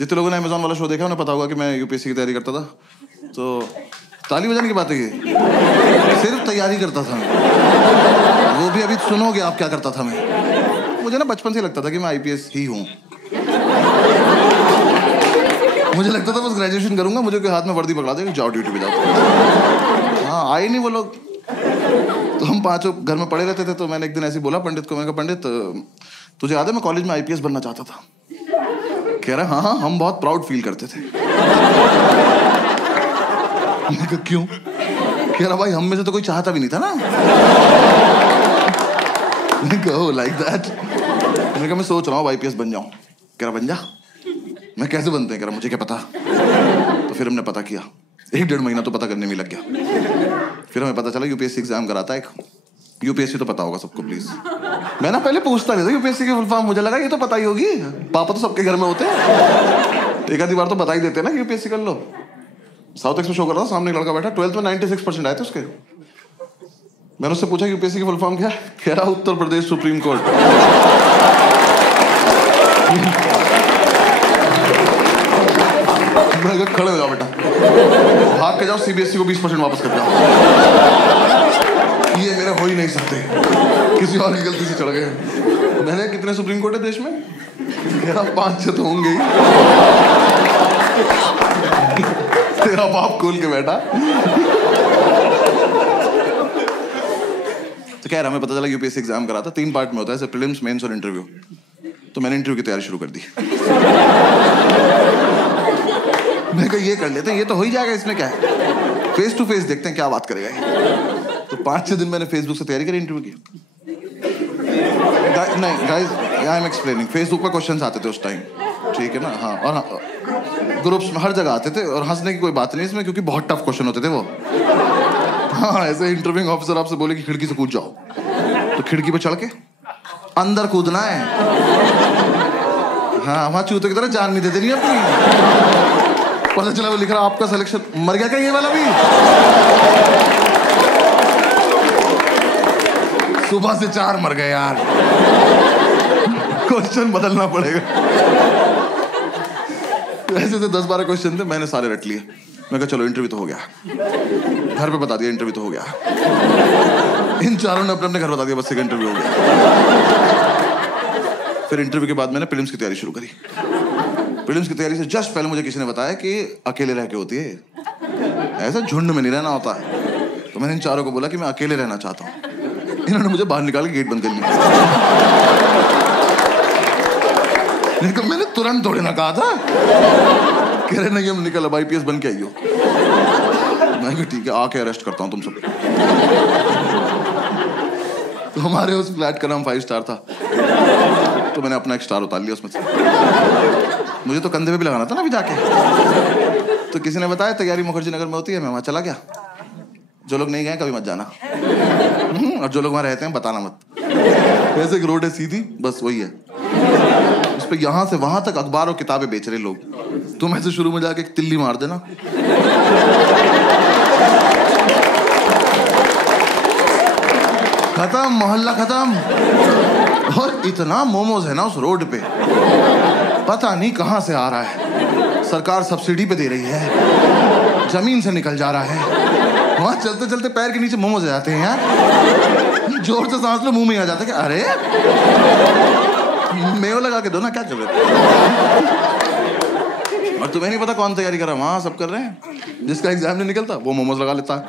जितने लोगों ने अमेजोन वाला शो देखा उन्हें पता होगा कि मैं यूपीएससी की तैयारी करता था। तो ताली बजाने की बात है ये, सिर्फ तैयारी करता था। वो भी अभी सुनोगे आप क्या करता था मैं। मुझे ना बचपन से लगता था कि मैं आईपीएस ही हूँ। मुझे लगता था बस ग्रेजुएशन करूंगा, मुझे कोई हाथ में वर्दी पकड़ा देगा, जाओ ड्यूटी पे जाओ। हाँ, आए नहीं वो लोग। तो हम पांचों घर में पड़े रहते थे। तो मैंने एक दिन ऐसे बोला पंडित को, मैंने कहा पंडित तुझे याद है मैं कॉलेज में आईपीएस बनना चाहता था? कह रहा हाँ हाँ, हम बहुत प्राउड फील करते थे। मैंने कहा क्यों? कह रहा भाई हम में से तो कोई चाहता भी नहीं था ना। मैंने कहा लाइक दैट। मैंने कहा मैं सोच रहा हूँ आईपीएस बन जाऊं। कह रहा बन जा। मैं कैसे बनते हैं? कह रहा मुझे क्या पता। तो फिर हमने पता किया, 1-1.5 महीना तो पता करने में लग गया। फिर हमें पता चला यूपीएससी एग्जाम कराता है एक। यूपीएससी तो पता होगा सबको प्लीज। मैं ना पहले पूछता नहीं था यूपीएससी की फुल फॉर्म, मुझे लगा ये तो पता ही होगी, पापा तो सबके घर में होते हैं, एक आधी बार तो बता ही देते हैं ना यूपीएससी कर लो। साउथ एक्स में शो कर रहा था, सामने एक लड़का बैठा, 12th में 96% आए थे उसके। मैंने उससे पूछा यूपीएससी की फुल फॉर्म क्या? कह रहा उत्तर प्रदेश सुप्रीम कोर्ट। खड़े हो जाओ बेटा, भाग के जाओ, सीबीएसई को 20% वापस कर जाओ। ये मेरे हो ही नहीं सकते, किसी और की गलती से चढ़ गए। मैंने कितने सुप्रीम कोर्ट है देश में? मेरा 5-6 तो होंगे ही। तेरा बाप खोल के बैठा। तो कह रहा हमें पता चला यूपीएससी एग्जाम करा था, 3 पार्ट में होता है, प्रीलिम्स, मेंस और इंटरव्यू। तो मैंने इंटरव्यू की तैयारी शुरू कर दी। मैं कहा ये कर लेते हैं, ये तो हो ही जाएगा, इसमें क्या है, फेस टू फेस देखते हैं क्या बात करेगा ये। तो 5-6 दिन मैंने फेसबुक से तैयारी करी इंटरव्यू की। नहीं guys, I am explaining. Facebook पर क्वेश्चंस आते थे उस टाइम, ठीक है ना? हाँ, और ग्रुप्स में हर जगह आते थे, और हंसने की कोई बात नहीं इसमें, क्योंकि बहुत टफ क्वेश्चन होते थे वो। हाँ, ऐसे इंटरव्यूइंग ऑफिसर आपसे बोले कि खिड़की से कूद जाओ, तो खिड़की पे चढ़ के अंदर कूदना है। हाँ, वहां चूते की तरह जान नहीं देते नहीं अपनी। पता चला वो लिख रहा आपका सिलेक्शन, मर गया क्या ये वाला भी? सुबह से 4 मर गए यार। क्वेश्चन बदलना पड़ेगा। ऐसे तो 10-12 क्वेश्चन थे, मैंने सारे रट लिए। मैं कहा चलो इंटरव्यू तो हो गया, घर पे बता दिया इंटरव्यू तो हो गया। इन चारों ने अपने अपने घर बता दिया बस एक इंटरव्यू हो गया। फिर इंटरव्यू के बाद मैंने प्रीलिम्स की तैयारी शुरू करी। प्रीलिम्स की तैयारी से जस्ट पहले मुझे किसी ने बताया कि अकेले रह के होती है, ऐसा झुंड में नहीं रहना होता है। तो मैंने इन चारों को बोला कि मैं अकेले रहना चाहता हूँ। इन्होंने मुझे बाहर निकाल के गेट बंद कर लिया। लेकिन मैंने तुरंत थोड़ी ना कहा था। कह रहे नहीं हम निकल, अब आईपीएस बन के आइयो। मैं कहा ठीक है, आके अरेस्ट करता हूँ तुम सब। तो हमारे उस फ्लैट का नाम 5 स्टार था, तो मैंने अपना एक स्टार उतार लिया उसमें से। मुझे तो कंधे पे भी लगाना था ना अभी जाके। तो किसी ने बताया तैयारी मुखर्जी नगर में होती है, मैं वहां चला गया। जो लोग नहीं गए कभी मत जाना, और जो लोग वहां रहते हैं बताना मत। वैसे एक रोड है सीधी, बस वही है। उस पे यहां से वहां तक अखबार और किताबें बेच रहे लोग। तुम ऐसे शुरू में जाके एक तिल्ली मार देना, खत्म, मोहल्ला खत्म। और इतना मोमोज है ना उस रोड पे, पता नहीं कहां से आ रहा है। सरकार सब्सिडी पे दे रही है, जमीन से निकल जा रहा है। वहां चलते चलते पैर के नीचे मोमोज आ जाते हैं यार। जोर से सांस लो, मुंह में आ जाता है। अरे मेव लगा के दो ना, क्या कर रहे हो? और तुम्हें नहीं पता कौन तैयारी कर रहा है? वहां सब कर रहे हैं। जिसका एग्जाम नहीं निकलता वो मोमोज लगा लेता है।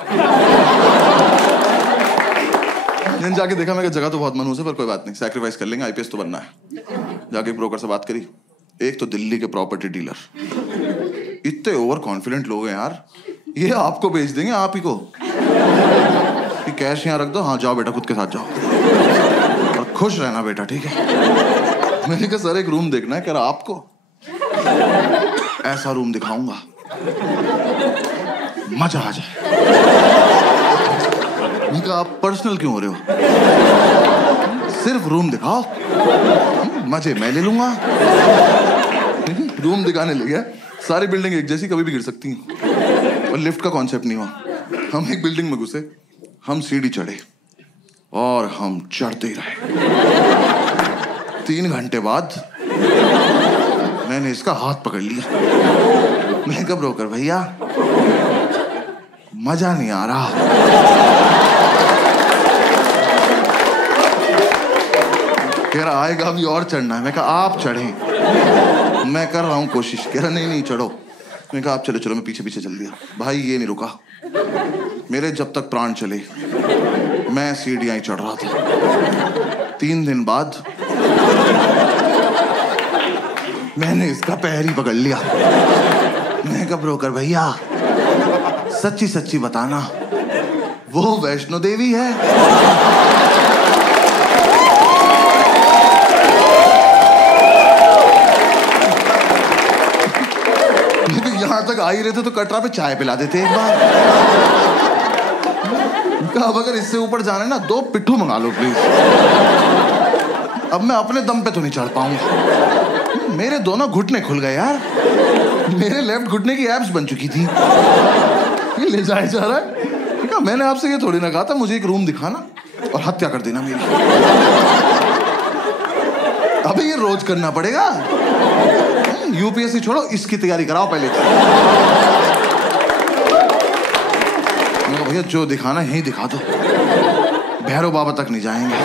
जाके देखा, मैं जगह तो बहुत मनहूस है, पर कोई बात नहीं, सैक्रिफाइस कर लेंगे, आईपीएस तो बनना है। जाके ब्रोकर से बात करी। एक तो दिल्ली के प्रॉपर्टी डीलर, इतने ओवर कॉन्फिडेंट लोग हैं यार, ये आपको बेच देंगे आप ही को कि कैश यहाँ रख दो, हाँ जाओ बेटा खुद के साथ जाओ और खुश रहना बेटा, ठीक है। मैंने कहा सर एक रूम देखना है। कह रहा आपको ऐसा रूम दिखाऊंगा मजा आ जाए। मैंने कहा आप पर्सनल क्यों हो रहे हो? सिर्फ रूम दिखाओ, मजे मैं ले लूंगा। रूम दिखाने ले गया, सारी बिल्डिंग एक जैसी, कभी भी गिर सकती हैं, और लिफ्ट का कॉन्सेप्ट नहीं हुआ। हम एक बिल्डिंग में घुसे, हम सीढ़ी चढ़े और हम चढ़ते ही रहे। 3 घंटे बाद मैंने इसका हाथ पकड़ लिया। मैं कहा ब्रोकर भैया मजा नहीं आ रहा। कह रहा आएगा भी और चढ़ना है। मैं कहा आप चढ़ें, मैं कर रहा हूं कोशिश। कह रहा नहीं चढ़ो। मैं कहा आप चलो चलो। मैं पीछे पीछे चल दिया। भाई ये नहीं रुका मेरे जब तक प्राण चले। मैं सीढ़ियां ही चढ़ रहा था। 3 दिन बाद मैंने इसका पैर ही पकड़ लिया। मैं कहा ब्रोकर भैया सच्ची सच्ची बताना वो वैष्णो देवी है? यहां तक आ ही रहे थे तो कटरा पे चाय पिला देते एक बार। अब अगर इससे ऊपर जाना है ना 2 पिट्ठू मंगा लो प्लीज। अब मैं अपने दम पे तो नहीं चढ़ पाऊंगा। मेरे दोनों घुटने खुल गए यार। मेरे लेफ्ट घुटने की एब्स बन चुकी थी। ये ले जाया जा रहा है। कहा मैंने आपसे ये थोड़ी ना कहा था मुझे एक रूम दिखाना और हत्या कर देना मेरी। अबे ये रोज करना पड़ेगा। यूपीएससी छोड़ो इसकी तैयारी कराओ पहले। भैया जो दिखाना यही दिखा दो। भैरव बाबा तक नहीं जाएंगे।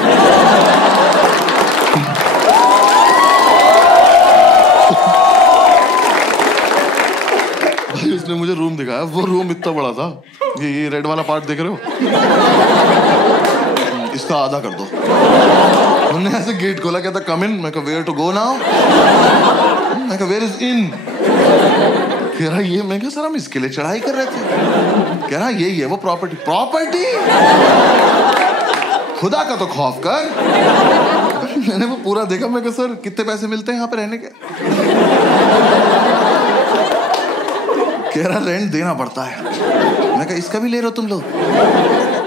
भाई उसने मुझे रूम दिखाया। वो रूम इतना बड़ा था। ये रेड वाला पार्ट देख रहे हो? इसका आधा कर दो। उन्होंने ऐसे गेट खोला, कहता कम इन। मैं कहा वेयर टू गो नाउ? मैं कहा वेयर इज इन? कह रहा ये। मैं कहा सर हम इसके लिए चढ़ाई कर रहे थे। कह रहा यही है वो प्रॉपर्टी। प्रॉपर्टी? खुदा का तो खौफ कर। मैंने वो पूरा देखा। मैं कहा सर कितने पैसे मिलते हैं यहाँ पे रहने के? कह रहा रेंट देना पड़ता है। मैं कहा इसका भी ले रहे हो तुम लोग?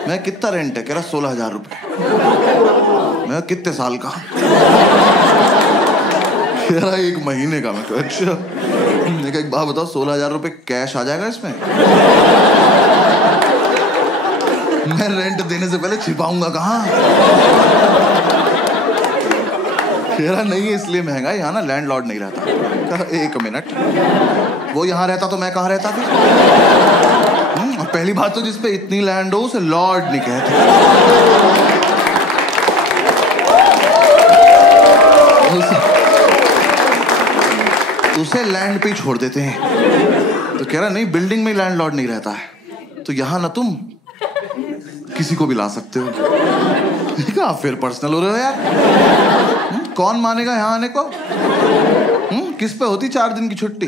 मैं कितना रेंट है? कह रहा 16,000 रुपए। मैं कितने साल का? कह रहा 1 महीने का। मैं कहा अच्छा। मैं कहा एक बात बताओ 16,000 रुपए कैश आ जाएगा इसमें? मैं रेंट देने से पहले छिपाऊंगा कहाँ? कह रहा नहीं है इसलिए महंगा है यहाँ ना लैंडलॉर्ड नहीं रहता। कहा 1 मिनट वो यहाँ रहता तो मैं कहाँ रहता फिर? पहली बात तो जिसपे इतनी लैंड हो उसे लॉर्ड नहीं कहते। उसे लैंड पे ही छोड़ देते हैं। तो कह रहा नहीं बिल्डिंग में लैंडलॉर्ड नहीं रहता है तो यहाँ ना तुम किसी को भी ला सकते हो। कहा फिर पर्सनल हो रहे हो यार। कौन मानेगा यहाँ आने को? किस पे होती 4 दिन की छुट्टी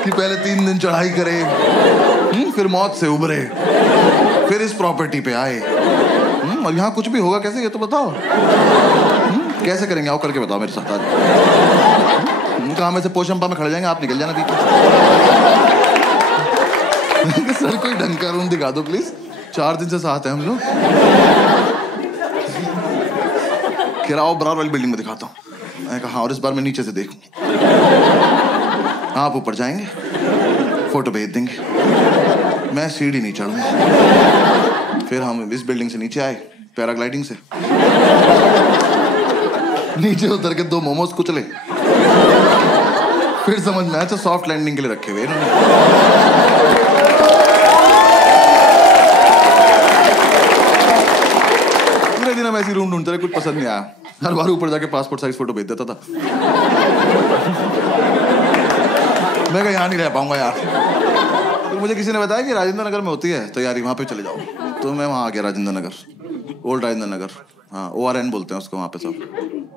कि पहले 3 दिन चढ़ाई करे, फिर मौत से उबरे, फिर इस प्रॉपर्टी पे आए। और यहाँ कुछ भी होगा कैसे ये तो बताओ। कैसे करेंगे? आओ करके बताओ मेरे साथ आज। कहा में से पोशंपा में खड़े जाएंगे, आप निकल जाना बीच। सर कोई ढंग का रूम दिखा दो प्लीज। 4 दिन से साथ हैं हम लोग। कह रहा बराबर वाली बिल्डिंग में दिखाता हूँ। मैं कहा हाँ और इस बार मैं नीचे से देखूं। आप ऊपर जाएंगे फोटो भेज देंगे। मैं सीढ़ी नहीं चढ़ूंगा। फिर हम इस बिल्डिंग से नीचे आए पैराग्लाइडिंग से। नीचे उतर के 2 मोमोज कुचले। फिर समझ में आया सॉफ्ट लैंडिंग के लिए रखे हुए इन्होंने। पूरे दिन हम ऐसी रूम ढूंढते रहे, कुछ पसंद नहीं आया। हर बार ऊपर जाके पासपोर्ट साइज फोटो भेज देता था। मैं कहा यहाँ नहीं रह पाऊंगा यार। फिर मुझे किसी ने बताया कि राजेंद्र नगर में होती है तैयारी, वहां पे चले जाओ। तो मैं वहां आ गया राजेंद्र नगर, ओल्ड राजेंद्र नगर। हाँ ORN बोलते हैं उसको वहां पे सब।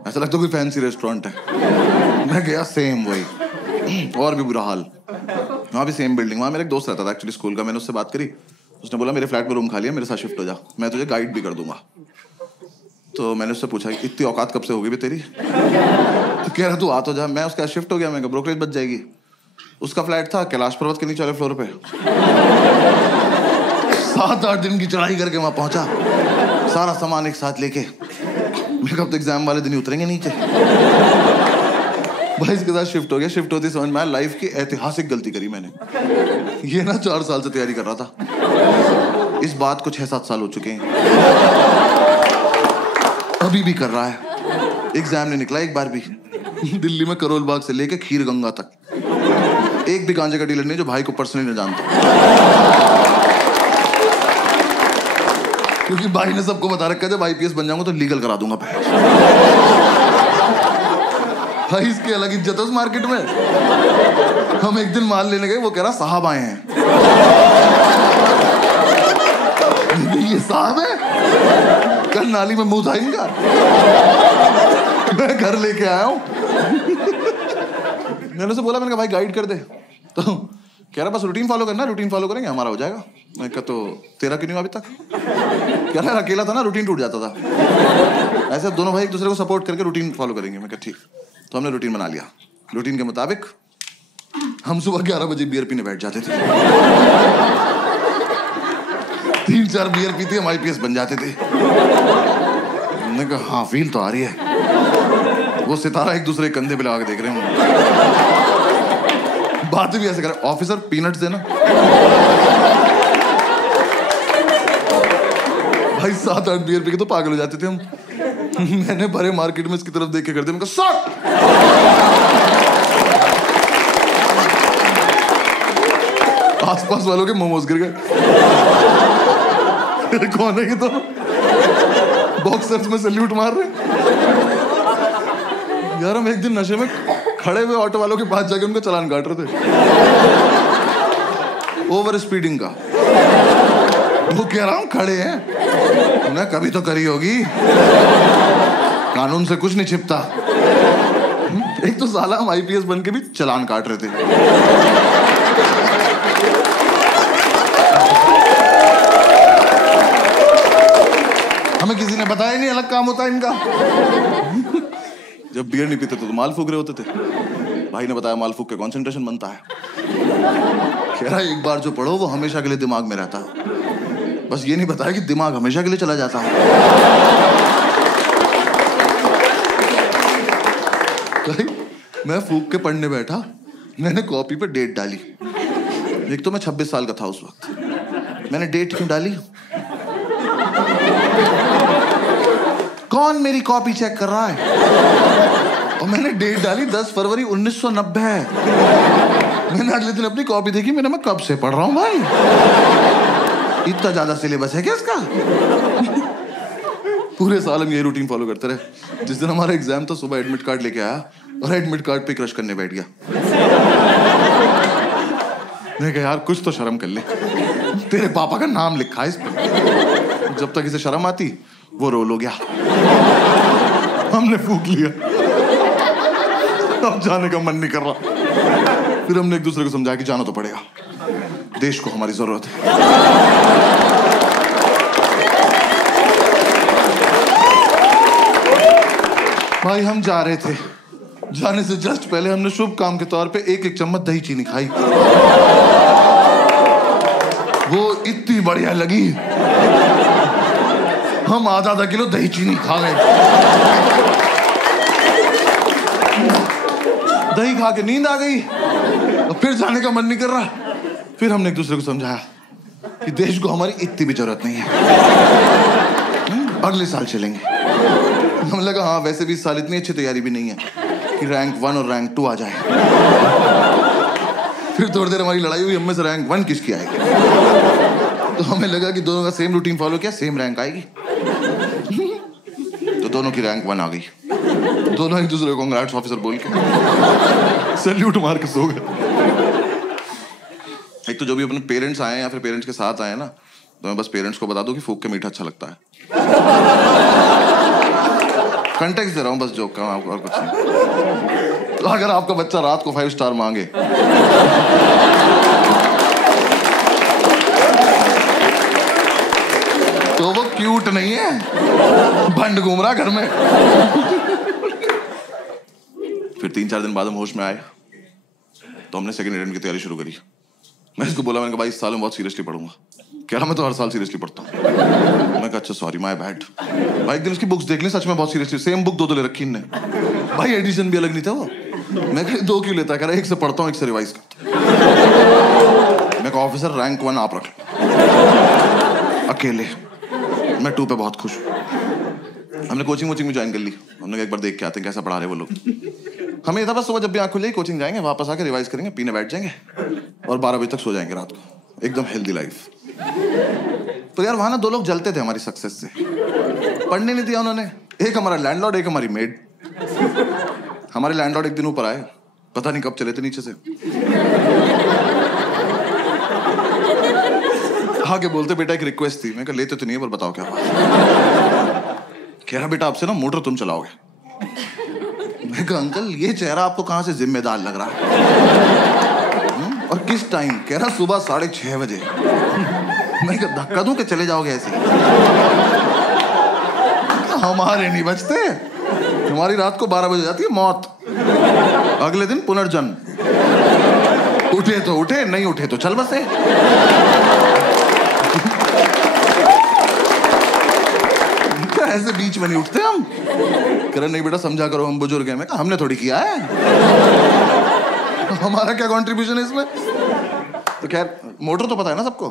ऐसा लगता है कोई फैंसी रेस्टोरेंट है। मैं गया सेम वही और भी बुरा हाल। वहाँ भी सेम बिल्डिंग। वहाँ मेरा एक दोस्त रहता था एक्चुअली स्कूल का। मैंने उससे बात करी। उसने बोला मेरे फ्लैट में रूम खाली है, मेरे साथ शिफ्ट हो जा, मैं तुझे गाइड भी कर दूंगा। तो मैंने उससे पूछा इतनी औकात कब से होगी भी तेरी? तो कह रहा तू आ तो जा। मैं उसके साथ शिफ्ट हो गया। मैं ब्रोकरेज बच जाएगी। उसका फ्लैट था कैलाश पर्वत के नीचे वाले फ्लोर पे। 7-8 दिन की चढ़ाई करके वहां पहुंचा, सारा सामान एक साथ लेके। मैं कब तो एग्जाम वाले दिन ही उतरेंगे नीचे। भाई इसके साथ शिफ्ट हो गया। शिफ्ट होती समझ में आया लाइफ की ऐतिहासिक गलती करी मैंने। ये ना 4 साल से तैयारी कर रहा था। इस बात को 6-7 साल हो चुके हैं। अभी भी कर रहा है। एग्जाम नहीं निकला एक बार भी। दिल्ली में करोल बाग से लेके खीर गंगा तक एक भी गांजे का डीलर नहीं जो भाई को पर्सनली न जानता, क्योंकि भाई ने सबको बता रखा है जब आईपीएस बन जाऊंगा तो लीगल करा दूंगा भाई। इसकी अलग इज्जत है उस मार्केट में। हम एक दिन माल लेने गए, वो कह रहा साहब आए हैं। ये साहब है, कल नाली में मुंह था इनका। मैं घर लेके आया हूं। मैंने उसे बोला, मैंने कहा भाई गाइड कर दे, तो कह रहा बस रूटीन फॉलो करना, रूटीन फॉलो करेंगे हमारा हो जाएगा। मैं कहा तो तेरा क्यों नहीं अभी तक? कह रहा अकेला था ना, रूटीन टूट जाता था। ऐसे दोनों भाई एक दूसरे को सपोर्ट करके रूटीन फॉलो करेंगे। मैं कहा ठीक। तो हमने रूटीन बना लिया। रूटीन के मुताबिक हम सुबह 11 बजे बियर पीने बैठ जाते थे। 3-4 बियर पीते हम आईपीएस बन जाते थे। मैंने कहा हाँ फील तो आ रही है। वो सितारा एक दूसरे कंधे पे लगा के देख रहे हैं, बातें भी ऐसे कर। ऑफिसर पीनट्स देना। भाई 7-8 बियर पी के तो पागल हो जाते थे हम। मैंने भरे मार्केट में इसकी तरफ देख के करते, मैंने कहा शॉट। आसपास वालों के मोमोज गिर गए। कौन है ये? तो बॉक्सर्स में सैल्यूट मार रहे यार। हम एक दिन नशे में खड़े हुए ऑटो वालों के पास जाके उनका चालान काट रहे थे ओवर स्पीडिंग का। वो कह रहा हूं खड़े हैं ना, कभी तो करी होगी, कानून से कुछ नहीं छिपता। एक तो साला हम आईपीएस बन के भी चालान काट रहे थे। हमें किसी ने बताया नहीं अलग काम होता है इनका। जब बियर नहीं पीते तो माल फूक रहे होते थे। भाई ने बताया माल फूक के कंसंट्रेशन बनता है। कह रहा एक बार जो पढ़ो वो हमेशा के लिए दिमाग में रहता है। बस ये नहीं बताया कि दिमाग हमेशा के लिए चला जाता है। मैं फूक के पढ़ने बैठा, मैंने कॉपी पे डेट डाली। एक तो मैं 26 साल का था उस वक्त। मैंने डेट क्यों डाली? कौन मेरी कॉपी चेक कर रहा है? और मैंने डेट डाली 10 फरवरी 1990। मैंने अगले दिन अपनी कॉपी देखी, मैंने मैं कब से पढ़ रहा हूं भाई? इतना ज्यादा सिलेबस है क्या इसका? पूरे साल हम ये रूटीन फॉलो करते रहे। जिस दिन हमारा एग्जाम था सुबह एडमिट कार्ड लेके आया और एडमिट कार्ड पे क्रश करने बैठ गया। मैंने कहा यार कुछ तो शर्म कर ले, तेरे पापा का नाम लिखा है इस पर। जब तक इसे शर्म आती वो रोल हो गया। हमने फूक लिया, अब जाने का मन नहीं कर रहा। फिर हमने एक दूसरे को समझाया कि जाना तो पड़ेगा, देश को हमारी जरूरत है। भाई हम जा रहे थे, जाने से जस्ट पहले हमने शुभ काम के तौर पे 1-1 चम्मच दही चीनी खाई। वो इतनी बढ़िया लगी, हम आधा किलो दही चीनी खा गए। दही खा के नींद आ गई और फिर जाने का मन नहीं कर रहा। फिर हमने एक दूसरे को समझाया कि देश को हमारी इतनी भी जरूरत नहीं है, अगले साल चलेंगे। हमें लगा हाँ वैसे भी इस साल इतनी अच्छी तैयारी भी नहीं है कि रैंक 1 और रैंक 2 आ जाए। फिर थोड़ी देर हमारी लड़ाई हुई, हम में से रैंक 1 किसकी आएगी। तो हमें लगा कि दोनों का सेम रूटीन फॉलो किया, सेम रैंक आएगी। तो दोनों की रैंक 1 आ गई। दोनों एक दूसरे को कांग्रेट्स ऑफिसर बोल के सैल्यूट मार के सो गए। एक तो जो भी अपने पेरेंट्स आए या फिर पेरेंट्स के साथ आए ना, तो मैं बस पेरेंट्स को बता दूं कि फूक के मीठा अच्छा लगता है। कंटेक्स्ट दे रहा हूं बस जोक का, आपको और कुछ नहीं। तो अगर आपका बच्चा रात को 5 स्टार मांगे तो वो क्यूट नहीं है, भंड घूम रहा घर में। फिर 3-4 दिन बाद हम होश में आए तो हमने सेकंड अटेम्प्ट की तैयारी शुरू करी। मैं इसको बोला, मैंने कहा भाई इस साल मैं बहुत सीरियसली पढ़ूंगा। कह रहा मैं तो हर साल सीरियसली पढ़ता हूँ। मैं कहा अच्छा सॉरी माय बैड। भाई एक दिन उसकी बुक्स देख ली, सच में बहुत सीरियसली सेम बुक 2 ले रखी इनने। भाई एडिशन भी अलग नहीं था वो। मैं कहा 2 क्यों लेता? कह रहा 1 से पढ़ता हूँ 1 से रिवाइज करता हूँ। मैं कहा ऑफिसर रैंक 1 आप रख लो अकेले, मैं 2 पे बहुत खुश हूँ। हमने कोचिंग वोचिंग में ज्वाइन कर ली। हमने एक बार देख के आते हैं कैसा पढ़ा रहे वो लोग। हमें ये था बस सुबह जब भी आँख खुलेगी कोचिंग जाएंगे, वापस आके रिवाइज करेंगे, पीने बैठ जाएंगे और 12 बजे तक सो जाएंगे रात को। एकदम हेल्दी लाइफ। तो यार वहाँ ना 2 लोग जलते थे हमारी सक्सेस से। पढ़ने नहीं दिया उन्होंने। एक हमारा लैंडलॉर्ड, एक हमारी मेड। हमारे लैंडलॉर्ड एक दिन ऊपर आए, पता नहीं कब चले थे नीचे से। हाँ के बोलते बेटा एक रिक्वेस्ट थी। मैं कहा लेते तो नहीं है पर बताओ क्या बात। कह रहा बेटा आपसे ना मोटर तुम चलाओगे। मैं कहा अंकल ये चेहरा आपको कहाँ से जिम्मेदार लग रहा है और किस टाइम? कह रहा सुबह 6:30 बजे। मैं कहा धक्का दूं कि चले जाओगे ऐसे? हमारे नहीं बचते, हमारी रात को 12 बजे जाती है मौत, अगले दिन पुनर्जन्म। उठे तो उठे, नहीं उठे तो चल बसे। ऐसे बीच में नहीं उठते हम। कह रहे नहीं बेटा समझा करो हम बुजुर्ग हैं। मैं कहा हमने थोड़ी किया है, हमारा क्या कंट्रीब्यूशन है इसमें? तो खैर मोटर तो पता है ना सबको।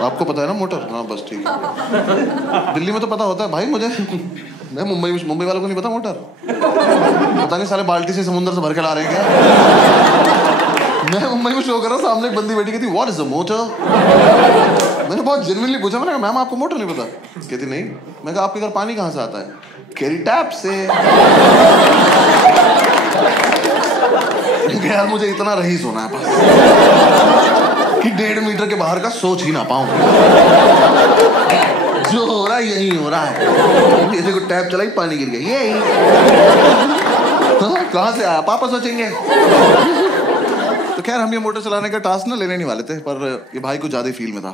आपको पता है ना मोटर? हाँ बस ठीक है। दिल्ली में तो पता होता है भाई मुझे। मैं मुंबई वालों को नहीं पता मोटर। पता नहीं साले बाल्टी से समुद्र से भर के ला रहे हैं क्या। मैं मुंबई में शो कर रहा, सामने एक बंदी बैठी कहती व्हाट इज अ मोटर। मैंने बहुत जेन्युइनली पूछा, मैंने कहा मैम आपको मोटर नहीं पता? कहती नहीं। मैं कहा आपके घर पानी कहाँ से आता है? कह रही टैप से। यार मुझे इतना रईस होना है बस कि 1.5 मीटर के बाहर का सोच ही ना पाऊं। जो हो रहा है यही हो रहा है। ये देखो टैप चलाई पानी गिर गया, यही। कहाँ से आया पापा सोचेंगे। तो खैर हम ये मोटर चलाने का टास्क ना लेने नहीं वाले थे, पर ये भाई को ज्यादा फील में था।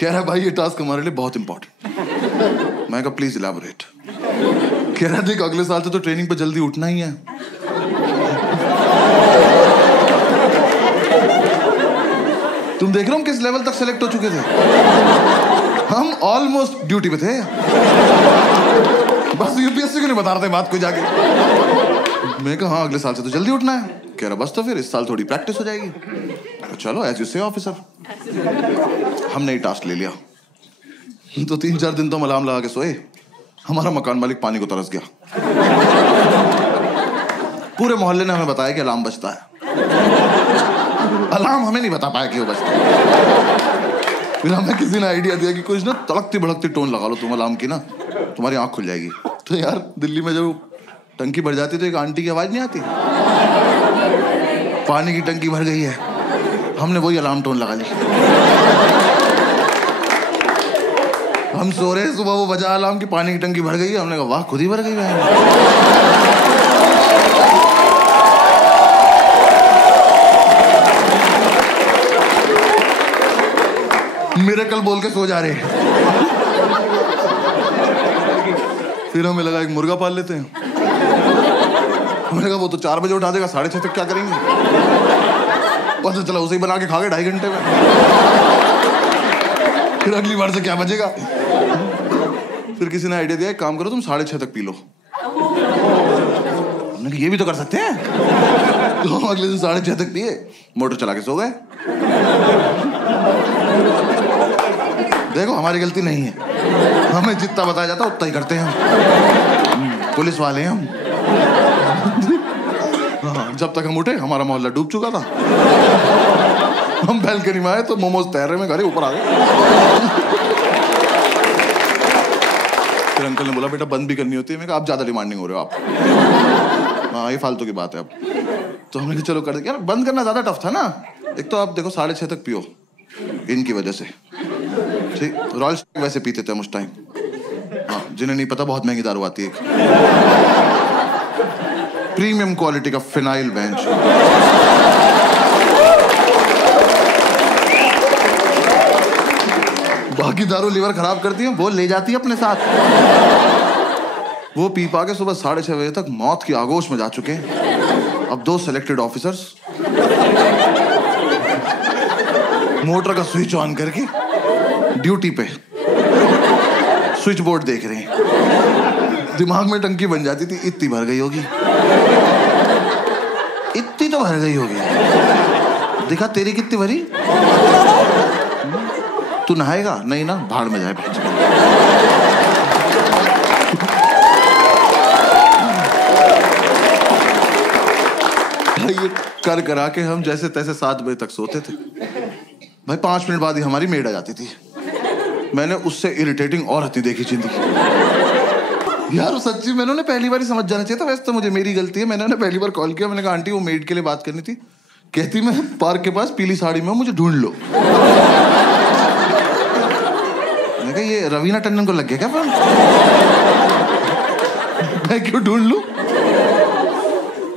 कह रहा भाई ये टास्क हमारे लिए बहुत इंपॉर्टेंट। मैं कहा प्लीज इलैबोरेट। कह रहा देख अगले साल से तो ट्रेनिंग पे जल्दी उठना ही है। तुम देख रहे हो किस लेवल तक सेलेक्ट हो चुके थे। हम ऑलमोस्ट ड्यूटी पे थे। बस यूपीएससी को नहीं बता रहे थे बात को जाके। मैं कहा हाँ अगले साल से तो जल्दी उठना है। कह रहा बस तो फिर इस साल थोड़ी प्रैक्टिस हो जाएगी। तो चलो एज यू से ऑफिसर। हमने ही टास्क ले लिया। तो 3-4 दिन तो हम अलार्म लगा के सोए। हमारा मकान मालिक पानी को तरस गया। पूरे मोहल्ले ने हमें बताया कि अलार्म बजता है। अलार्म हमें नहीं बता पाया कि वो बजता है। फिर हमें किसी ने आइडिया दिया कि कुछ ना तड़कती भड़कती टोन लगा लो तुम अलार्म की ना, तुम्हारी आंख खुल जाएगी। तो यार दिल्ली में जब टंकी भर जाती तो एक आंटी की आवाज नहीं आती, पानी की टंकी भर गई है। हमने वही अलार्म टोन लगा ली। हम सो रहे, सुबह वो बजा अलार्म की पानी की टंकी भर गई है। हमने कहा वाह खुद ही भर गई है। मिरेकल बोल के सो जा रहे। फिर हमें लगा एक मुर्गा पाल लेते हैं। हमने कहा वो तो 4 बजे उठा देगा, 6:30 तक क्या करेंगे। पता चला उसे ही बना के खा गए 2.5 घंटे में। फिर अगली बार से क्या बचेगा। फिर किसी ने आइडिया दिया एक काम करो तुम 6:30 तक पी लो। हमने कहा ये भी तो कर सकते हैं। तो हम अगले दिन 6:30 तक पिए, मोटर चला के सो गए। देखो हमारी गलती नहीं है, हमें जितना बताया जाता उतना ही करते हैं हम। पुलिस वाले हैं हम। हाँ, जब तक हम उठे हमारा मोहल्ला डूब चुका था। हम बैल्कनी में आए तो मोमोज तैर रहे में घरे ऊपर आ गए। फिर अंकल ने बोला बेटा बंद भी करनी होती है। मैं कहा आप ज्यादा डिमांडिंग हो रहे हो आप। हाँ ये फालतू की बात है अब। तो हमने कहा चलो कर दे। यार बंद करना ज्यादा टफ था ना। एक तो आप देखो 6:30 तक पियो इनकी वजह से। ठीक रॉयल वैसे पीते थे हम उस टाइम। हाँ जिन्हें नहीं पता बहुत महंगी दारू आती है, प्रीमियम क्वालिटी का फिनाइल बेंच। बाकी दारू लीवर खराब करती है, वो ले जाती है अपने साथ। वो पी पा के सुबह 6:30 बजे तक मौत की आगोश में जा चुके हैं। अब 2 सिलेक्टेड ऑफिसर्स मोटर का स्विच ऑन करके ड्यूटी पे स्विच बोर्ड देख रहे हैं। दिमाग में टंकी बन जाती थी इतनी भर गई होगी, इतनी तो भर गई होगी। देखा तेरी कितनी भरी, तू नहाएगा? नहीं ना, भाड़ में जाए। ये कर करा के हम जैसे तैसे 7 बजे तक सोते थे भाई। 5 मिनट बाद ही हमारी मेड आ जाती थी। मैंने उससे इरिटेटिंग और हती देखी जिंदगी यार। सच्ची मैंने उन्हें पहली बार ही समझ जाना चाहिए था। वैसे तो मुझे मेरी गलती है, मैंने उन्हें पहली बार कॉल किया। मैंने कहा आंटी वो मेड के लिए बात करनी थी। कहती मैं पार्क के पास पीली साड़ी में हूं, मुझे ढूंढ लो। मैं कहा ये रवीना टंडन को लग गया क्या फोन? मैं क्यों ढूंढ लूं?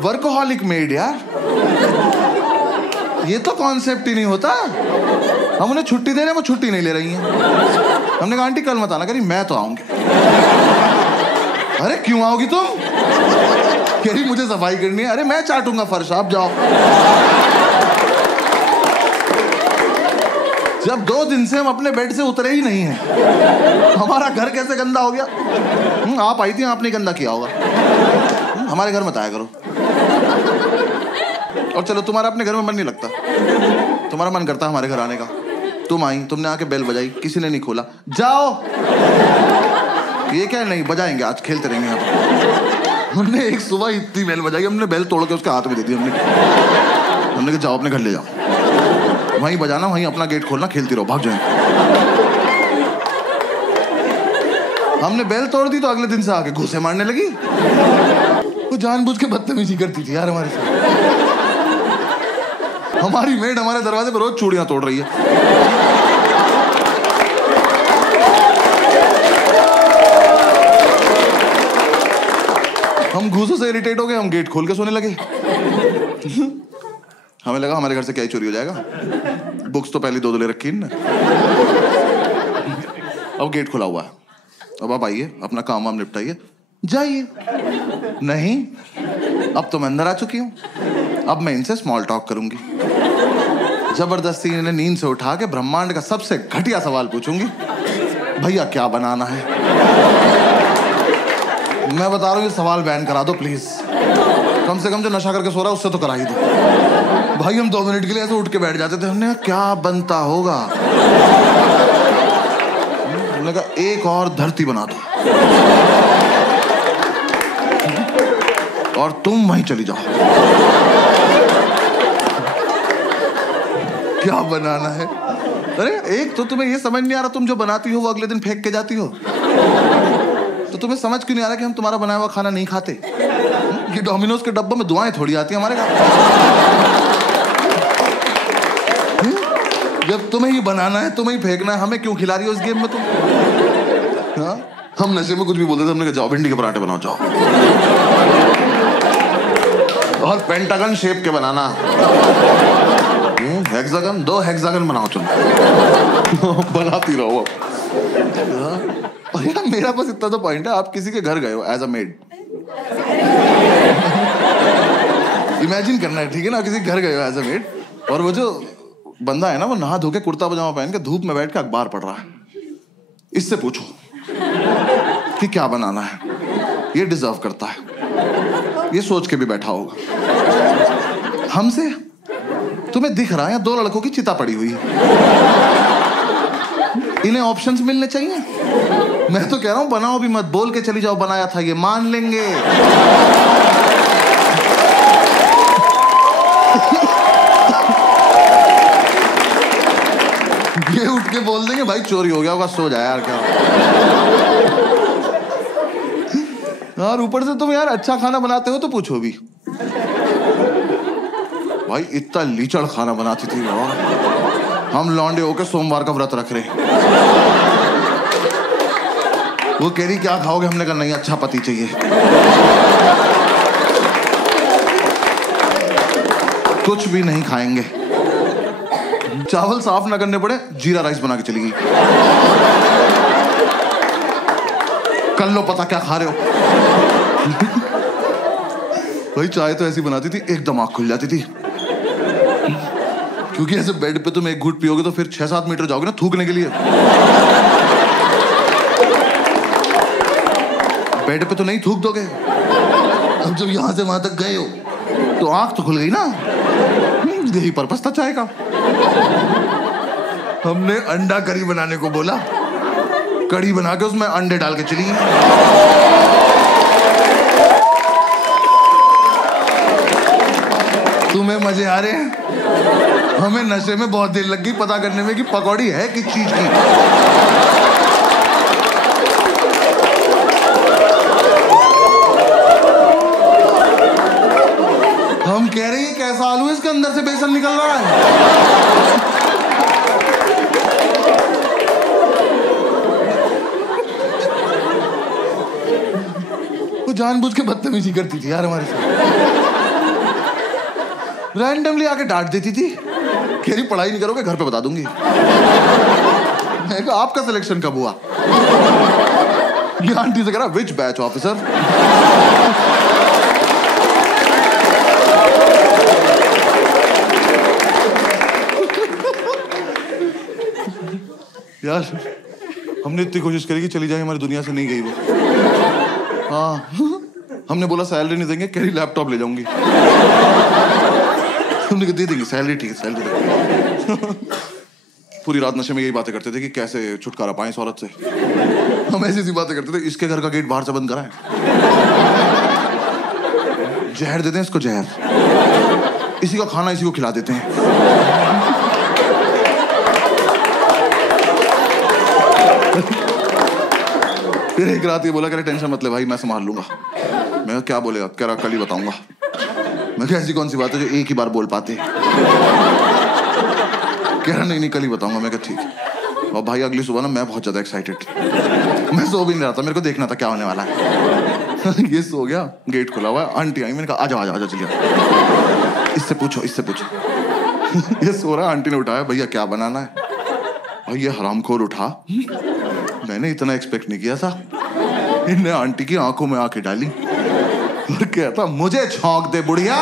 वर्कोहॉलिक मेड यार, ये तो कॉन्सेप्ट ही नहीं होता। हम उन्हें छुट्टी दे रहे हैं, वो छुट्टी नहीं ले रही हैं। हमने कहा आंटी कल मत आना। कह रही मैं तो आऊंगी। अरे क्यों आओगी तुम? कह रही मुझे सफाई करनी है। अरे मैं चाटूंगा फर्श, आप जाओ। जब 2 दिन से हम अपने बेड से उतरे ही नहीं हैं, हमारा घर कैसे गंदा हो गया? आप आई थी, आपने गंदा किया होगा। हमारे घर मत आया करो। और चलो तुम्हारा अपने घर में मन नहीं लगता, तुम्हारा मन करता हमारे घर आने का। तुम आई, तुमने आके बेल बजाई, किसी ने नहीं खोला। जाओ। ये क्या नहीं बजाएंगे, आज खेलते रहेंगे यहाँ पर। हमने एक सुबह इतनी बेल बजाई, हमने बेल तोड़ के उसके हाथ में दे दी। हमने कहा जाओ अपने घर ले जाओ, वहीं बजाना, वहीं अपना गेट खोलना, खेलती रहो, भाग जाए। हमने बेल तोड़ दी तो अगले दिन से आके घूंसे मारने लगी। वो जानबूझ के बदतमीजी करती थी यार हमारे साथ। हमारी मेड हमारे दरवाजे पर रोज चूड़ियां तोड़ रही है। हम घूसों से इरिटेट हो गए, हम गेट खोल के सोने लगे। हमें लगा हमारे घर से क्या ही चोरी हो जाएगा। बुक्स तो पहले 2 ले रखी है ना। अब गेट खुला हुआ है, अब आप आइए, अपना काम वाम निपटाइए, जाइए। नहीं, अब तो मैं अंदर आ चुकी हूँ, अब मैं इनसे स्मॉल टॉक करूंगी। जबरदस्ती इन्हें नींद से उठा के ब्रह्मांड का सबसे घटिया सवाल पूछूंगी, भैया क्या बनाना है? मैं बता रहा हूँ ये सवाल बैन करा दो प्लीज। कम से कम जो नशा करके सो रहा है उससे तो करा ही दो। भाई हम 2 मिनट के लिए ऐसे उठ के बैठ जाते थे। हमने कहा क्या बनता होगा? हमने कहा एक और धरती बना दो और तुम वहीं चली जाओ। क्या बनाना है? अरे एक तो तुम्हें ये समझ नहीं आ रहा, तुम जो बनाती हो वो अगले दिन फेंक के जाती हो। तो तुम्हें समझ क्यों नहीं आ रहा कि हम तुम्हारा बनाया हुआ खाना नहीं खाते? ये डोमिनोज के डब्बों में दुआएं थोड़ी आती है हमारे घर। जब तुम्हें ही बनाना है, तुम्हें ही फेंकना है, हमें क्यों खिला रही हो इस गेम में तुम? हाँ? हम नशे में कुछ भी बोलते थे। हमने कहा जाओ भिंडी के पराठे बनाओ, जाओ। और पेंटागन शेप के बनाना। हेक्सागन, 2 हेक्सागन बनाओ तुम। बनाती रहो। और यार मेरा बस इतना तो पॉइंट है, आप किसी के घर गए हो एज अ मेड, इमेजिन करना है, ठीक है ना? किसी के घर गए हो एज अ मेड, और वो जो बंदा है ना, वो नहा धो के कुर्ता पजामा पहन के धूप में बैठ के अखबार पढ़ रहा है। इससे पूछो कि क्या बनाना है, ये डिजर्व करता है, ये सोच के भी बैठा होगा। हमसे तुम्हें दिख रहा है 2 लड़कों की चिता पड़ी हुई है, इन्हें ऑप्शंस मिलने चाहिए। मैं तो कह रहा हूं बनाओ भी मत, बोल के चली जाओ बनाया था, ये मान लेंगे। ये उठ के बोल देंगे भाई चोरी हो गया होगा, सो जाए यार। क्या यार ऊपर से तुम यार अच्छा खाना बनाते हो तो पूछो भी। भाई इतना लीचड़ खाना बनाती थी वो। हम लौंडे होके सोमवार का व्रत रख रहे। वो कह रही क्या खाओगे? हमने कहा नहीं, अच्छा पति चाहिए। कुछ भी नहीं खाएंगे। चावल साफ ना करने पड़े, जीरा राइस बना के चली गई। कर लो पता क्या खा रहे हो। भाई चाय तो ऐसी बनाती थी एकदम आँख खुल जाती थी, क्योंकि ऐसे बेड पे तुम एक घूंट पियोगे तो फिर 6-7 मीटर जाओगे ना थूकने के लिए। बेड पे तो नहीं थूक दोगे। अब जब यहां से वहां तक गए हो तो आंख तो खुल गई ना। यही पर्पस था चाय का। हमने अंडा करी बनाने को बोला, कड़ी बना के उसमें अंडे डाल के चली गई। तुम्हें मजे आ रहे हैं? हमें नशे में बहुत देर लग गई पता करने में कि पकौड़ी है किस चीज की। हम कह रहे हैं कैसा आलू है, इसके अंदर से बेसन निकल रहा है। वो जानबूझ के बदतमीजी करती थी यार हमारे साथ, रैंडमली आके डांट देती थी, कह रही पढ़ाई नहीं करोगे घर पे बता दूंगी। मैं कहा आपका सिलेक्शन कब हुआ? ये आंटी से कह रहा विच बैच ऑफिसर। यार हमने इतनी कोशिश करी कि चली जाए, हमारी दुनिया से नहीं गई वो। हाँ हमने बोला सैलरी नहीं देंगे, कह रही लैपटॉप ले जाऊंगी। हमने कहा दे देंगे सैलरी, ठीक है सैलरी देंगे। पूरी रात नशे में यही बातें करते थे कि कैसे छुटकारा पाएं इस औरत से। हम ऐसी बातें करते थे, इसके घर का गेट बाहर से बंद कराएं, जहर देते हैं इसको, जहर, इसी का खाना इसी को खिला देते हैं। फिर एक रात ये बोला, कह रहे टेंशन मत ले भाई मैं संभाल लूंगा। मैं क्या बोलेगा? कह रहा कल ही बताऊंगा। मैं क्या ऐसी कौन सी बात है जो एक ही बार बोल पाते? कह रहा नहीं कल ही बताऊंगा। मैं कहा ठीक। और भाई अगली सुबह ना मैं बहुत ज्यादा एक्साइटेड, मैं सो भी नहीं रहा था, मेरे को देखना था क्या होने वाला है। ये सो गया, गेट खुला हुआ है, आंटी आई, मैंने कहा आजा आजा आजा चलिए, इससे पूछो इससे पूछो। ये सो रहा, आंटी ने उठाया, भैया क्या बनाना है? और ये हरामखोर उठा, मैंने इतना एक्सपेक्ट नहीं किया था। इनने आंटी की आंखों में आंखें डाली और कहता मुझे छौंक दे बुढ़िया।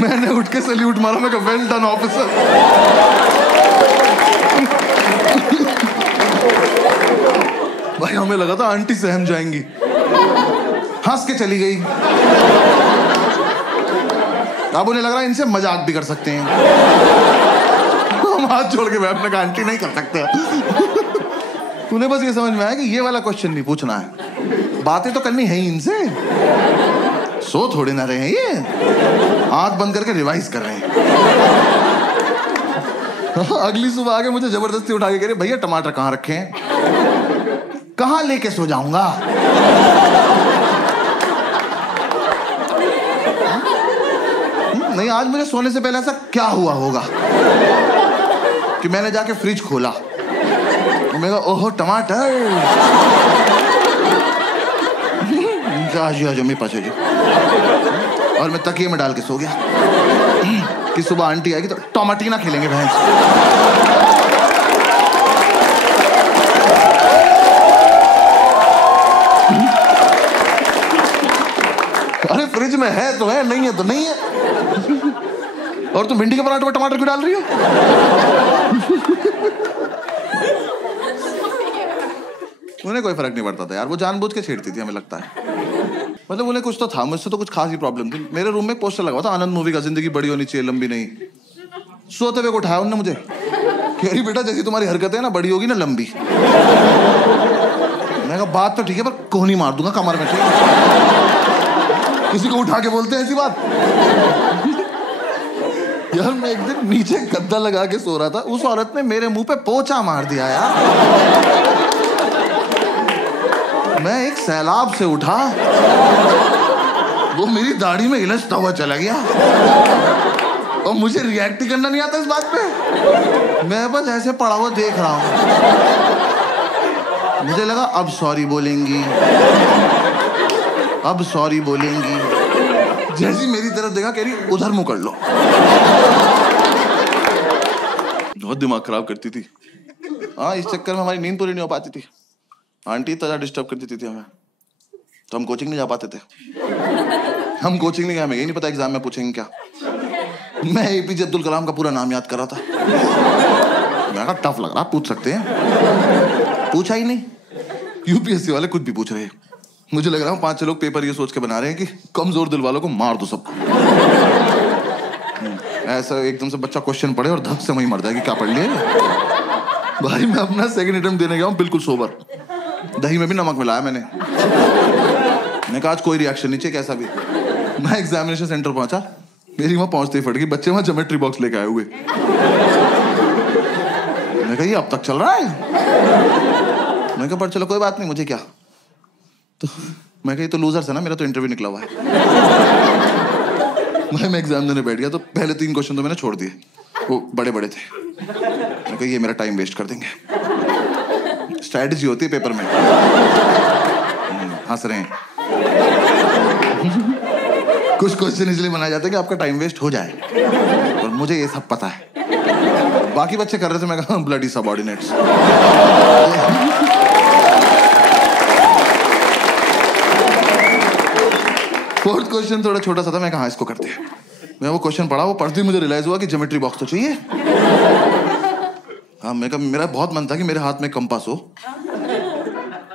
मैंने उठ के सैल्यूट मारा, मैं कहा वेल डन ऑफिसर। भाई हमें लगा था आंटी सहम जाएंगी, हंस के चली गई। अब उन्हें लग रहा है इनसे मजाक भी कर सकते हैं। हम हाथ जोड़ के बैठने का आंटी नहीं कर सकते। उन्हें बस ये समझ में आया कि ये वाला क्वेश्चन नहीं पूछना है, बातें तो करनी है ही इनसे। सो थोड़े ना रहे हैं ये, आंख बंद करके रिवाइज कर रहे हैं। अगली सुबह आके मुझे जबरदस्ती उठा के कह रहे भैया टमाटर कहाँ रखे हैं? कहाँ लेके सो जाऊंगा? नहीं आज मुझे सोने से पहले ऐसा क्या हुआ होगा कि मैंने जाके फ्रिज खोला, मैं कहा ओहो टमाटर, जमी पाछे जी, और मैं तकिए में डाल के सो गया कि सुबह आंटी आएगी तो टमाटीना खेलेंगे भैंस। अरे फ्रिज में है तो है, नहीं है तो नहीं है। और तुम भिंडी के पराठे में टमाटर क्यों डाल रही हो? उन्हें कोई फर्क नहीं पड़ता था यार, वो जानबूझ के छेड़ती थी हमें लगता है। मतलब उन्हें कुछ तो था, मुझसे तो कुछ खास ही प्रॉब्लम थी। मेरे रूम में एक पोस्टर लगा हुआ था आनंद मूवी का, जिंदगी बड़ी होनी चाहिए लंबी नहीं। सोते हुए को उठाया उन्होंने मुझे, कह रही बेटा जैसी तुम्हारी हरकत है ना बड़ी होगी ना लंबी। मैंने कहा बात तो ठीक है पर कोहनी मार दूंगा कमर में। किसी को उठा के बोलते हैं ऐसी बात? यार मैं एक दिन नीचे गद्दा लगा के सो रहा था, उस औरत ने मेरे मुंह पे पोंछा मार दिया यार। मैं एक सैलाब से उठा, वो मेरी दाढ़ी में इलझता हुआ चला गया और मुझे रिएक्ट करना नहीं आता इस बात पे। मैं बस ऐसे पड़ा हुआ देख रहा हूं। मुझे लगा अब सॉरी बोलेंगी, अब सॉरी बोलेंगी। जैसी मेरी तरफ देखा कह रही उधर मुंह कर लो। बहुत दिमाग खराब करती थी। हाँ इस चक्कर में हमारी नींद पूरी नहीं हो पाती थी। आंटी इतना डिस्टर्ब कर देती थी हमें, तो हम कोचिंग नहीं जा पाते थे। हम कोचिंग नहीं गए, हमें यही नहीं पता एग्जाम में पूछेंगे क्या। मैं एपीजे अब्दुल कलाम का पूरा नाम याद कर रहा था। मैं कहा टफ लग रहा, पूछ सकते हैं। पूछा ही नहीं, यूपीएससी वाले कुछ भी पूछ रहे हैं। मुझे लग रहा है 5-6 लोग पेपर ये सोच के बना रहे हैं कि कमजोर दिल वालों को मार दो सबको। ऐसा एकदम से बच्चा क्वेश्चन पढ़े और धक से वहीं मर जाएगी, क्या पढ़ लिया भाई। मैं अपना सेकंड अटेम्प्ट देने गया हूँ बिल्कुल सोबर, दही में भी नमक मिलाया मैंने कहा आज कोई रिएक्शन नहीं चाहिए कैसा भी। मैं एग्जामिनेशन सेंटर पहुंचा, मेरी वहां पहुंचते ही फट गई, बच्चे वहां ज्योमेट्री बॉक्स लेके आए हुए। मैं कहा ये अब तक चल रहा है। मैं कहा पर चलो कोई बात नहीं, मुझे क्या। तो मैं कहा ये तो लूजर्स है ना, मेरा तो इंटरव्यू निकला हुआ है। मैं एग्जाम देने बैठ गया तो पहले 3 क्वेश्चन तो मैंने छोड़ दिए, वो बड़े बड़े थे। मैं कहा ये मेरा टाइम वेस्ट कर देंगे। स्ट्रैटेजी होती है पेपर में। हंस रहे हैं। कुछ क्वेश्चन इसलिए बनाए जाते हैं कि आपका टाइम वेस्ट हो जाए, और मुझे ये सब पता है। बाकी बच्चे कर रहे थे, मैं कहा ब्लडी सबऑर्डिनेट्स। फोर्थ क्वेश्चन थोड़ा छोटा सा था, मैं कहा इसको करते हैं। मैं वो क्वेश्चन पढ़ा, वो पढ़ते ही मुझे रियलाइज हुआ कि ज्योमेट्री बॉक्स तो चाहिए। हाँ, मैं कहा मेरा बहुत मन था कि मेरे हाथ में कंपास हो,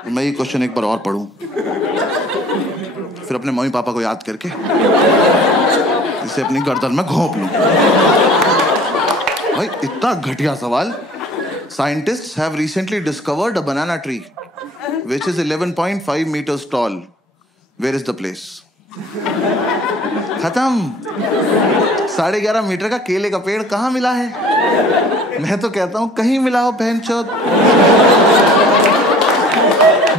मैं ये क्वेश्चन एक बार और पढ़ूं, फिर अपने मम्मी पापा को याद करके इसे अपनी गर्दन में घोंप लूं। भाई इतना घटिया सवाल। Scientists have recently discovered a banana tree which is 11.5 meters tall. Where is the place? खत्म। 11.5 मीटर का केले का पेड़ कहाँ मिला है? मैं तो कहता हूं कहीं मिला हो बहनचोद।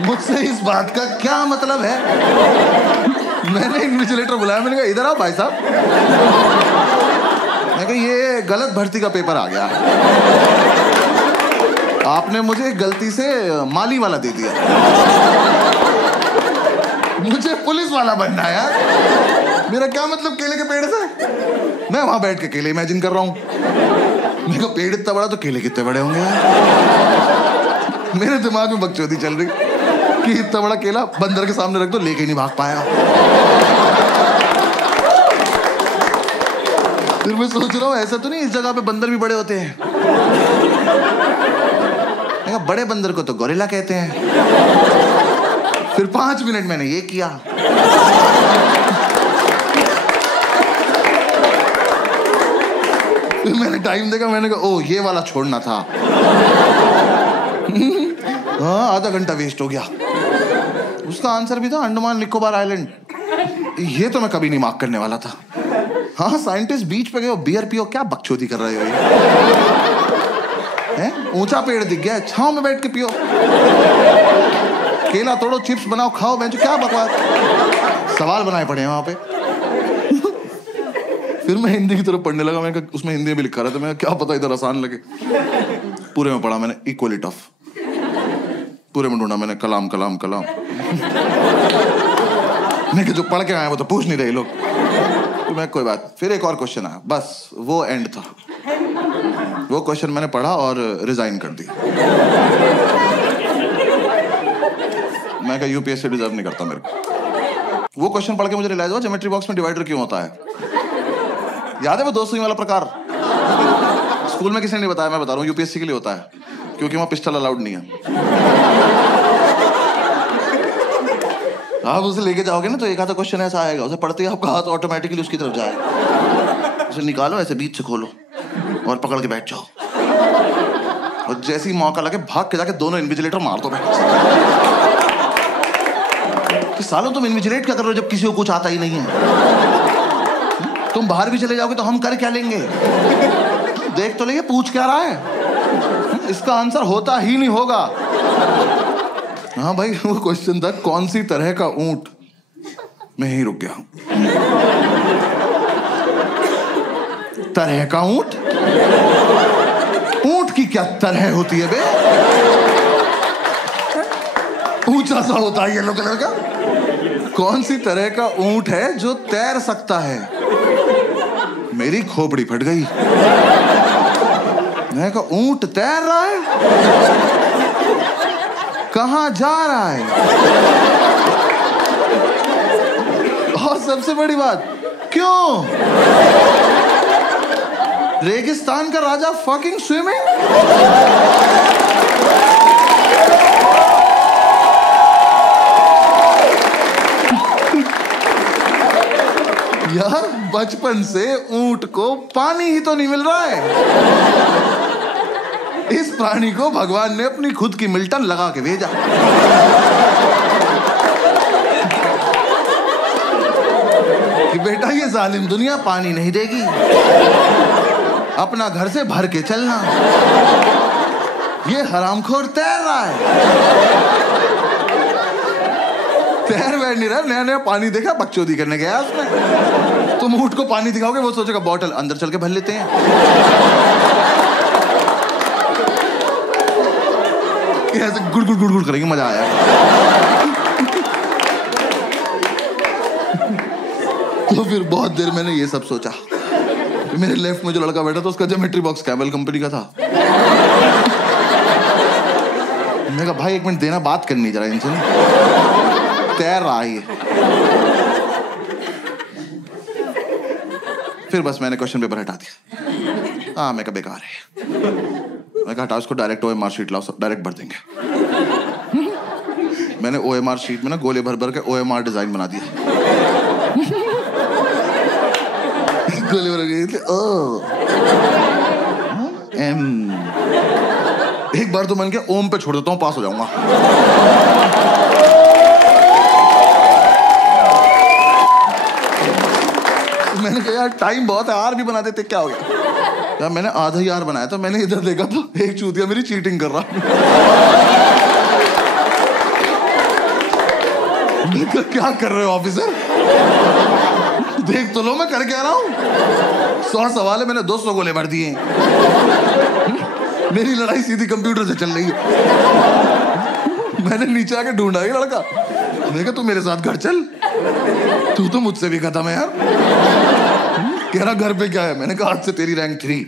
मुझसे इस बात का क्या मतलब है? मैंने इन्विजिलेटर बुलाया, मैंने कहा इधर आओ भाई साहब। मैं कहा ये गलत भर्ती का पेपर आ गया, आपने मुझे गलती से माली वाला दे दिया, मुझे पुलिस वाला बनना है यार। मेरा क्या मतलब केले के पेड़ से? मैं वहां बैठ के केले इमेजिन कर रहा हूं। मेरे को पेड़ इतना बड़ा तो केले कितने बड़े होंगे यार। मेरे दिमाग में बकचोदी चल रही कि इतना बड़ा केला बंदर के सामने रख दो, लेके नहीं भाग पाया। फिर मैं सोच रहा हूँ ऐसा तो नहीं इस जगह पे बंदर भी बड़े होते हैं? बड़े बंदर को तो गोरिल्ला कहते हैं। फिर 5 मिनट मैंने ये किया। फिर मैंने टाइम देखा, मैंने कहा ओ ये वाला छोड़ना था। हाँ, आधा घंटा वेस्ट हो गया। उसका आंसर भी था अंडमान निकोबार आइलैंड। ये तो मैं कभी नहीं मार्क करने वाला था। हाँ, साइंटिस्ट बीच पे गए हो, बियर पियो, क्या बकचोदी कर रहे हो ये? ऊंचा पेड़ दिख गया, छांव में बैठ के पियो। केला तोड़ो, चिप्स बनाओ, खाओ। मैं क्या बकवास सवाल बनाए पड़े हैं वहां पे। फिर मैं हिंदी की तरफ पढ़ने लगा, मैं उसमें हिंदी में भी लिखा रहा था, मैं क्या पता इधर आसान लगे। पूरे में पढ़ा मैंने इक्वली टफ, पूरे में ढूंढा मैंने कलाम कलाम कलाम। मैं जो पढ़ के आया वो तो पूछ नहीं रहे लोग। तो मैं कोई बात, फिर एक और क्वेश्चन आया, बस वो एंड था। वो क्वेश्चन मैंने पढ़ा और रिजाइन कर दिया। मैं कहा यूपीएससी डिजर्व नहीं करता मेरे को। वो क्वेश्चन पढ़ के मुझे रियलाइज हुआ ज्योमेट्री बॉक्स में डिवाइडर क्यों होता है। याद है वो 2 सुई वाला प्रकार? स्कूल में किसी ने नहीं बताया, मैं बता रहा हूँ। यूपीएससी के लिए होता है क्योंकि वहां पिस्टल अलाउड नहीं है। आप उसे लेके जाओगे ना तो एक आधा क्वेश्चन ऐसा आएगा, उसे पढ़ते ही आपका हाथ ऑटोमेटिकली उसकी तरफ जाएगा। उसे निकालो, ऐसे बीच से खोलो और पकड़ के बैठ जाओ, और जैसे ही मौका लगे भाग के जाके दोनों इन्विजिलेटर मार दो। कि सालों तुम इन्विजिलेट क्या कर रहे हो जब किसी को कुछ आता ही नहीं है? तुम बाहर भी चले जाओगे तो हम कर क्या लेंगे? देख तो लेंगे पूछ क्या रहा है, इसका आंसर होता ही नहीं होगा। हाँ भाई, वो क्वेश्चन था कौन सी तरह का ऊंट। मैं यहीं रुक गया। तरह का ऊंट? ऊंट की क्या तरह होती है बे? ऊंचा सा होता है येलो कलर का। कौन सी तरह का ऊंट है जो तैर सकता है? मेरी खोपड़ी फट गई। मैं कहा ऊंट तैर रहा है, कहां जा रहा है? और सबसे बड़ी बात, क्यों? रेगिस्तान का राजा फकिंग स्विमिंग। बचपन से ऊंट को पानी ही तो नहीं मिल रहा है। इस प्राणी को भगवान ने अपनी खुद की मिल्टन लगा के भेजा। कि बेटा ये जालिम दुनिया पानी नहीं देगी, अपना घर से भर के चलना। ये हरामखोर तैर रहा है, तैर बैठ नहीं रहा, नया नया पानी देखा, बकचोदी करने गया उसमें। तुम ऊंट को पानी दिखाओगे, वो सोचेगा बॉटल अंदर चल के भर लेते हैं। ऐसे गुड़ गुड़ गुड़ गुड़ करेंगे, मजा आया। तो फिर बहुत देर मैंने ये सब सोचा। मेरे लेफ्ट में जो लड़का बैठा था उसका ज्योमेट्री बॉक्स कैमल कंपनी का था। मैंने कहा भाई 1 मिनट देना, बात करनी जरा इनसे। तैर रहा है ये। फिर बस मैंने क्वेश्चन पेपर हटा दिया। हाँ मैं कहा बेकार है। मैं कहा हटा उसको, डायरेक्ट OMR शीट लाओ, डायरेक्ट भर देंगे। मैंने OMR शीट में ना गोले भर भर के OMR डिजाइन बना दिया। गोले भर के ओ M। एक बार तो मन के ओम पे छोड़ देता हूँ, पास हो जाऊंगा। मैंने कहा यार टाइम बहुत है, आर भी बना देते, क्या हो गया यार। मैंने आधा ही आर बनाया था। मैंने इधर देखा तो एक चूतिया मेरी चीटिंग कर रहा। क्या कर रहे हो ऑफिसर, देख तो लो मैं कर क्या रहा हूँ। 100 सवाल है, मैंने 200 गोले भर दिए। मेरी लड़ाई सीधी कंप्यूटर से चल रही है। मैंने नीचे आके ढूंढा ये लड़का। मैंने कहा तू मेरे साथ घर चल, तू तो मुझसे भी खत्म है यार। कह रहा घर पे क्या है। मैंने कहा आज से तेरी रैंक 3।